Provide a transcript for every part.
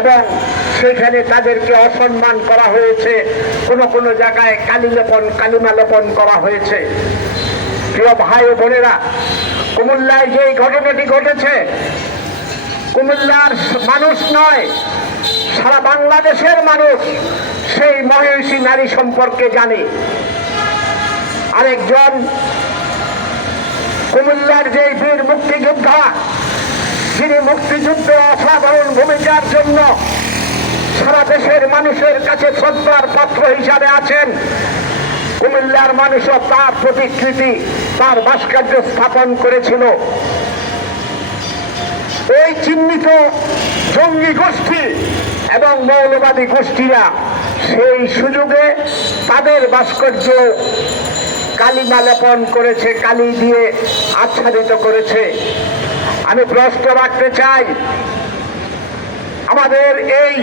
এবং সেখানে তাদেরকে অসম্মান করা হয়েছে, কোনো কোনো জায়গায় কালিমা লেপন করা হয়েছে। প্রিয় ভাই ও বোনেরা, কুমিল্লায় যে ঘটনাটি ঘটেছে, কুমিল্লার মানুষ নয়, সারা বাংলাদেশের মানুষ সেই মহিষী নারী সম্পর্কে জানে। আরেকজন কুমিল্লার যে বীর মুক্তিযোদ্ধা, যিনি মুক্তিযুদ্ধে অসাধারণ ভূমিকার জন্য সারা দেশের মানুষের কাছে শ্রদ্ধার পাত্র হিসাবে আছেন, কুমিল্লার মানুষও তার প্রতিকৃতি, তার ভাস্কর্য স্থাপন করেছিল। এই চিহ্নিত জঙ্গি গোষ্ঠী এবং মৌলবাদী গোষ্ঠীরা সেই সুযোগে তাদের ভাস্কর্য কালিমা লেপন করেছে, কালি দিয়ে আচ্ছাদিত করেছে। আমি প্রশ্ন রাখতে চাই, আমাদের এই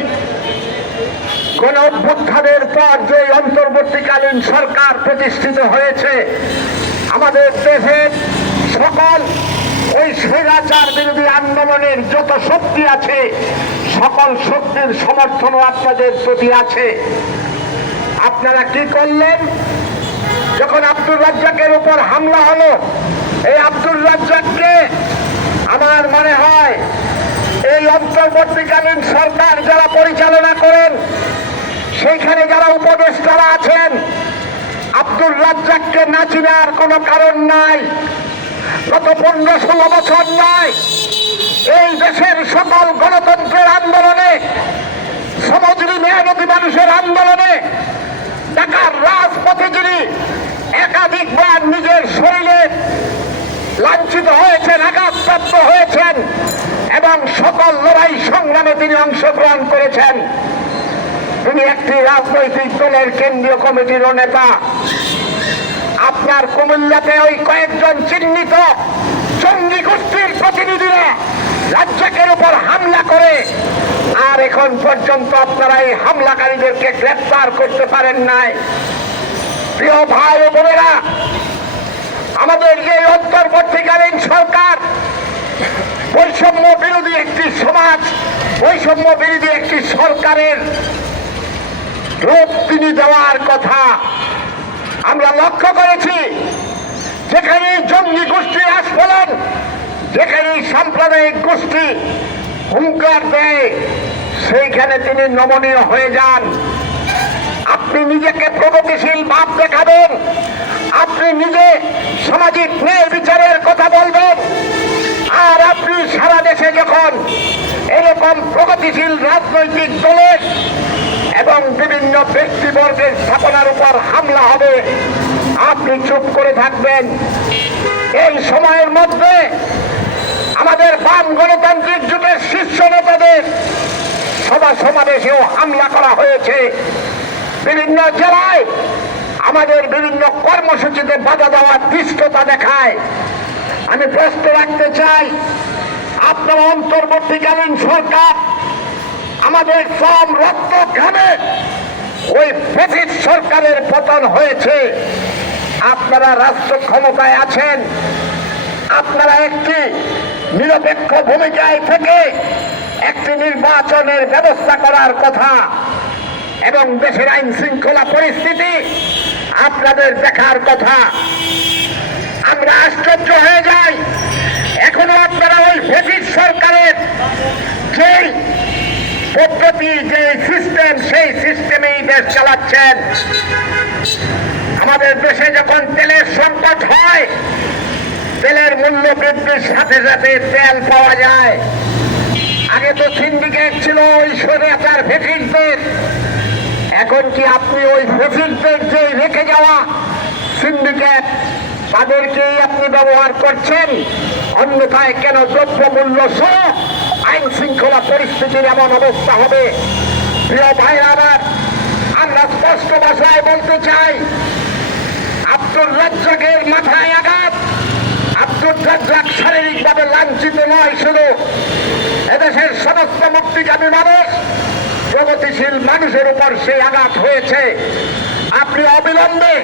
গণ অভ্যুত্থানের পর যে অন্তর্বর্তীকালীন সরকার প্রতিষ্ঠিত হয়েছে, আমাদের দেশের সকল ওই স্বৈরাচার বিরোধী আন্দোলনের যত শক্তি আছে, সকল শক্তির সমর্থনও আপনাদের প্রতি আছে। আপনারা কি করলেন? যখন আব্দুর রাজ্জাকের উপর হামলা হলো, এই আব্দুর রাজ্জাককে আমার মনে হয় এই অন্তর্বর্তীকালীন সরকার যারা পরিচালনা করেন, সেইখানে যারা উপদেষ্টারা আছেন, আব্দুর রাজ্জাককে না চিনার কোনো কারণ নাই। গত 15-16 বছর নয়, এই দেশের সকল গণতন্ত্রের আন্দোলনে, শ্রমজীবী মেহনতি মানুষের আন্দোলনে ঢাকার রাজপথে যিনি একাধিকবার নিজের শরীরে লাঞ্ছিত হয়েছেন, আঘাতপ্রাপ্ত হয়েছেন এবং সকল লড়াই সংগ্রামে তিনি অংশগ্রহণ করেছেন, তিনি একটি রাজনৈতিক দলের কেন্দ্রীয় কমিটিরও নেতা। আপনার কুমিল্লাতে ওই কয়েকজন চিহ্নিত জঙ্গি গোষ্ঠীর প্রতিনিধিরা রাজ্জাকের উপর হামলা করে, আর এখন পর্যন্ত আপনারা এই হামলাকারীদেরকে গ্রেফতার করতে পারেন নাই। প্রিয় ভাই ও বোনেরা, আমাদের যে অন্তর্বর্তীকালীন সরকার বৈষম্য বিরোধী একটি সমাজ, বৈষম্য বিরোধী একটি সরকারের রূপ তিনি দেওয়ার কথা আমরা লক্ষ্য করেছি। যেখানে জঙ্গি গোষ্ঠী আস্ফোলন, যেখানে সাম্প্রদায়িক গোষ্ঠী হুঙ্কার দেয়, সেইখানে তিনি নমনীয় হয়ে যান। আপনি নিজেকে প্রগতিশীল ভাব দেখাবেন, আপনি নিজে সামাজিক ন্যায় বিচারের কথা বলবেন, আর আপনি সারা দেশে যখন এরকম প্রগতিশীল রাজনৈতিক দলের এবং বিভিন্ন ব্যক্তিবর্গের স্থাপনার উপর হামলা হবে, আপনি চুপ করে থাকবেন। এই সময়ের মধ্যে আমাদের বাম গণতান্ত্রিক জোটের শীর্ষ নেতাদের সভা সমাবেশেও হামলা করা হয়েছে। বিভিন্ন জেলায় আমাদের বিভিন্ন কর্মসূচিতে বাধা দেওয়ার ধৃষ্টতা দেখায়। আমি প্রশ্ন রাখতে চাই, আপনার অন্তর্বর্তীকালীন সরকার আমাদের শ্রম রক্ত ঘামে ওই ফ্যাসিস্ট সরকারের পতন হয়েছে। আপনারা রাষ্ট্র ক্ষমতায় আছেন, আপনারা একটি নিরপেক্ষ ভূমিকায় থেকে একটি নির্বাচনের ব্যবস্থা করার কথা এবং দেশের আইন শৃঙ্খলা পরিস্থিতি আপনাদের দেখার কথা। আমরা আশ্চর্য হয়ে যাই, এখনো আপনারা ওই ফ্যাসিস্ট সরকারের যেই পদ্ধতি, যে সিস্টেম, সেই সিস্টেমেই দেশ চালাচ্ছেন। আমাদের দেশে যখন তেলের সংকট হয়, তেলের মূল্য বৃদ্ধির সাথে সাথে তেল পাওয়া যায়। আগে তো সিন্ডিকেট ছিল ওই স্বৈরাচার ফ্যাসিস্টদের, এখন কি আপনি ওই ফ্যাসিস্টদের যে রেখে যাওয়া সিন্ডিকেট, তাদেরকেই আপনি ব্যবহার করছেন? অন্যথায় কেন দ্রব্যমূল্য সহ আইন শৃঙ্খলা পরিস্থিতির এমন অবস্থা হবে? প্রিয় ভাইরা আমার, আমরা স্পষ্ট ভাষায় বলতে চাই, আব্দুর রাজ্জাকের মাথায় আঘাত। আব্দুর রাজ্জাক শারীরিকভাবে লাঞ্ছিত নয়, শুধু এদেশের সমস্ত মুক্তিকামী মানুষ, প্রগতিশীল মানুষের উপর সেই আঘাত হয়েছে। আপনি অবিলম্বে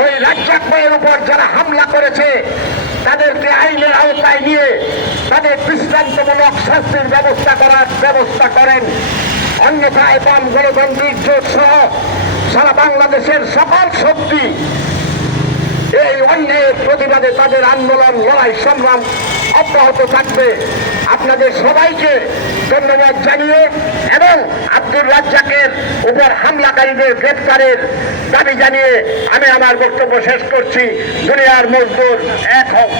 ওই রাজ্জাক ভাইয়ের উপর যারা হামলা করেছে তাদেরকে আইনের আওতায় নিয়ে তাদের দৃষ্টান্তমূলক শাস্তির ব্যবস্থা করেন। অন্যথায় বাম গণতান্ত্রিক জোট সহ সারা বাংলাদেশের সকল শক্তি এই অন্যায়ের প্রতিবাদে তাদের আন্দোলন, লড়াই, সংগ্রাম অব্যাহত থাকবে। আপনাদের সবাইকে ধন্যবাদ জানিয়ে এবং আব্দুর রাজ্জাকের উপর হামলাকারীদের গ্রেফতারের দাবি জানিয়ে আমি আমার বক্তব্য শেষ করছি। দুনিয়ার মজদুর এক হোক।